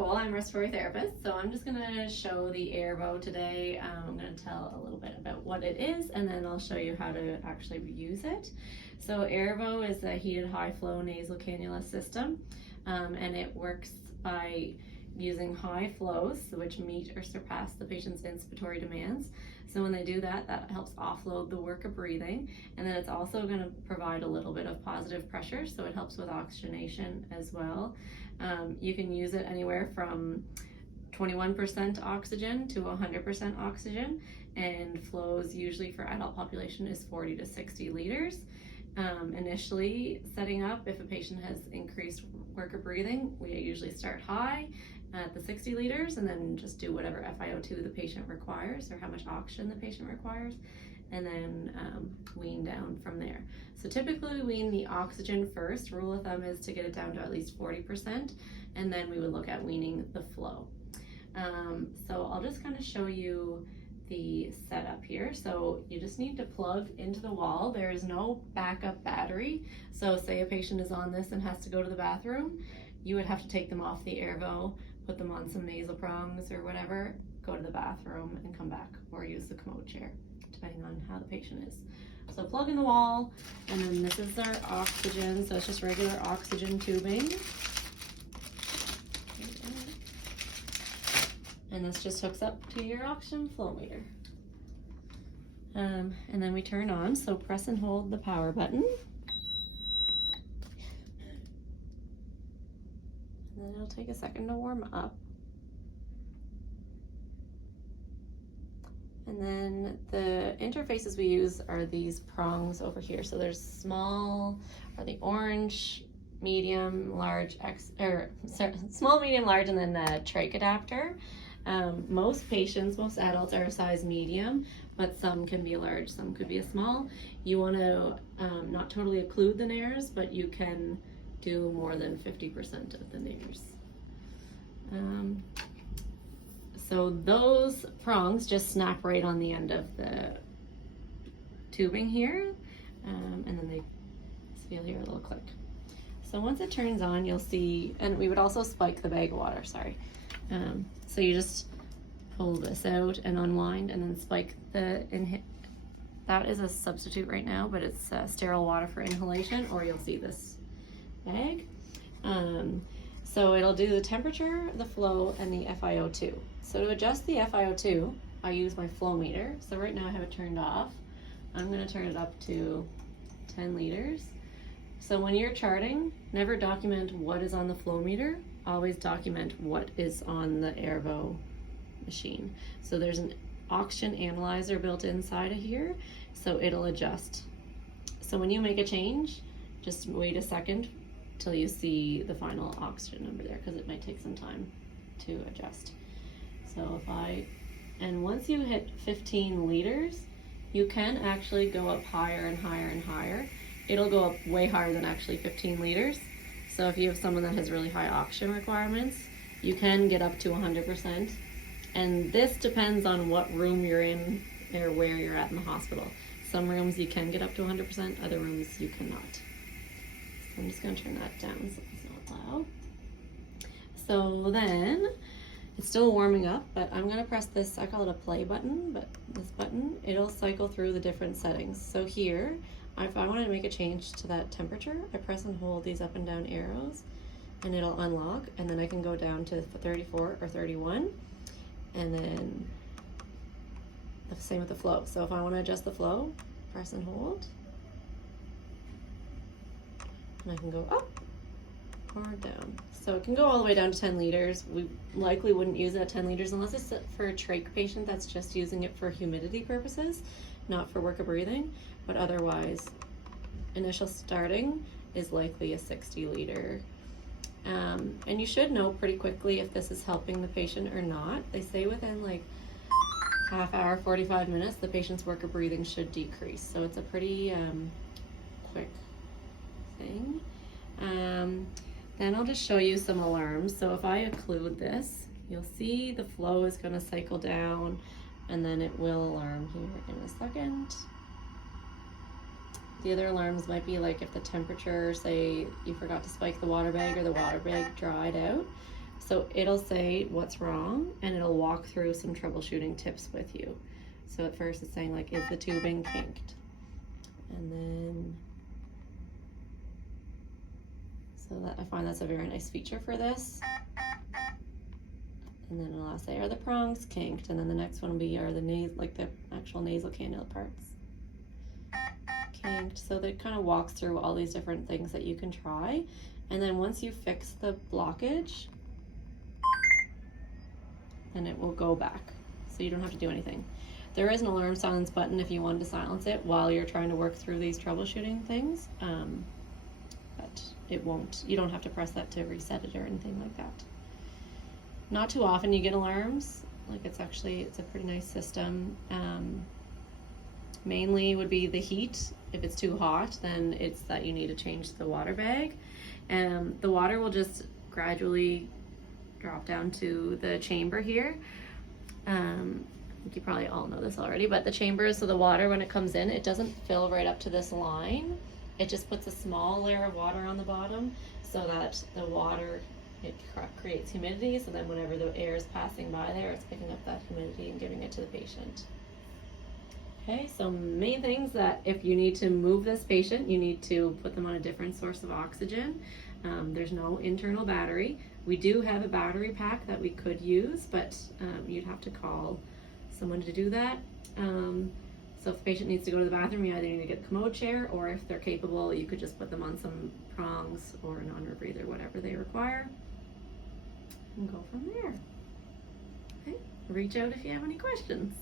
Nicole. I'm a respiratory therapist, so I'm just going to show the Airvo today. I'm going to tell a little bit about what it is, and then I'll show you how to actually use it. So Airvo is a heated high flow nasal cannula system, and it works by using high flows, which meet or surpass the patient's inspiratory demands. So when they do that, that helps offload the work of breathing, and then it's also going to provide a little bit of positive pressure, so it helps with oxygenation as well. You can use it anywhere from 21% oxygen to 100% oxygen, and flows usually for adult population is 40 to 60 liters. Initially setting up, if a patient has increased work of breathing, we usually start high at the 60 liters and then just do whatever FiO2 the patient requires or how much oxygen the patient requires, and then wean down from there. So typically wean the oxygen first. Rule of thumb is to get it down to at least 40%, and then we would look at weaning the flow. So I'll just kind of show you the setup here. So you just need to plug into the wall. There is no backup battery. So say a patient is on this and has to go to the bathroom, you would have to take them off the Airvo, put them on some nasal prongs or whatever, go to the bathroom and come back, or use the commode chair, depending on how the patient is. So plug in the wall, and then this is our oxygen. So it's just regular oxygen tubing. And this just hooks up to your oxygen flow meter. And then we turn on, so press and hold the power button. And then it'll take a second to warm up. And then the interfaces we use are these prongs over here. So there's small, or the orange, medium, large, small, medium, large, and then the trach adapter. Most patients, most adults are a size medium, but some can be a large, some could be a small. You want to not totally occlude the nares, but you can do more than 50% of the nares. So those prongs just snap right on the end of the tubing here, and then they feel here a little click. So once it turns on, you'll see, and we would also spike the bag of water, sorry. So you just pull this out and unwind and then spike the that is a substitute right now, but it's sterile water for inhalation, or you'll see this bag. So it'll do the temperature, the flow, and the FiO2. So to adjust the FiO2, I use my flow meter. So right now I have it turned off. I'm gonna turn it up to 10 liters. So when you're charting, never document what is on the flow meter, always document what is on the Airvo machine. So there's an oxygen analyzer built inside of here, so it'll adjust. So when you make a change, just wait a second till you see the final oxygen number there, because it might take some time to adjust. So and once you hit 15 liters, you can actually go up higher and higher and higher. It'll go up way higher than actually 15 liters. So if you have someone that has really high oxygen requirements, you can get up to 100%. And this depends on what room you're in or where you're at in the hospital. Some rooms you can get up to 100%, other rooms you cannot. So I'm just gonna turn that down so it's not loud. So then, it's still warming up, but I'm gonna press this, I call it a play button, but this button, it'll cycle through the different settings. So here, if I wanted to make a change to that temperature, I press and hold these up and down arrows, and it'll unlock, and then I can go down to 34 or 31, and then the same with the flow. So if I want to adjust the flow, press and hold, and I can go up or down. So it can go all the way down to 10 liters. We likely wouldn't use it at 10 liters unless it's for a trach patient that's just using it for humidity purposes, not for work of breathing. But otherwise, initial starting is likely a 60 liter. And you should know pretty quickly if this is helping the patient or not. They say within like half hour, 45 minutes, the patient's work of breathing should decrease. So it's a pretty quick thing. Then I'll just show you some alarms. So if I occlude this, you'll see the flow is going to cycle down, and then it will alarm here in a second. The other alarms might be like if the temperature, say you forgot to spike the water bag or the water bag dried out. So it'll say what's wrong, and it'll walk through some troubleshooting tips with you. So at first it's saying like, is the tubing kinked? And then, so that I find that's a very nice feature for this. And then it'll say, are the prongs kinked? And then the next one will be, are the like the actual nasal cannula parts kinked? So that kind of walks through all these different things that you can try. And then once you fix the blockage, then it will go back. So you don't have to do anything. There is an alarm silence button if you wanted to silence it while you're trying to work through these troubleshooting things. But it won't, you don't have to press that to reset it or anything like that. Not too often you get alarms. Like it's a pretty nice system. Mainly would be the heat. If it's too hot, then it's that you need to change the water bag. The water will just gradually drop down to the chamber here. I think you probably all know this already, but the chamber, so the water when it comes in, it doesn't fill right up to this line. It just puts a small layer of water on the bottom so that the water, it creates humidity, so then whenever the air is passing by there, it's picking up that humidity and giving it to the patient. Okay, so main things that if you need to move this patient, you need to put them on a different source of oxygen. There's no internal battery. We do have a battery pack that we could use, but you'd have to call someone to do that. So if the patient needs to go to the bathroom, you either need to get a commode chair, or if they're capable, you could just put them on some prongs or a non-rebreather, whatever they require, and go from there. Okay, reach out if you have any questions.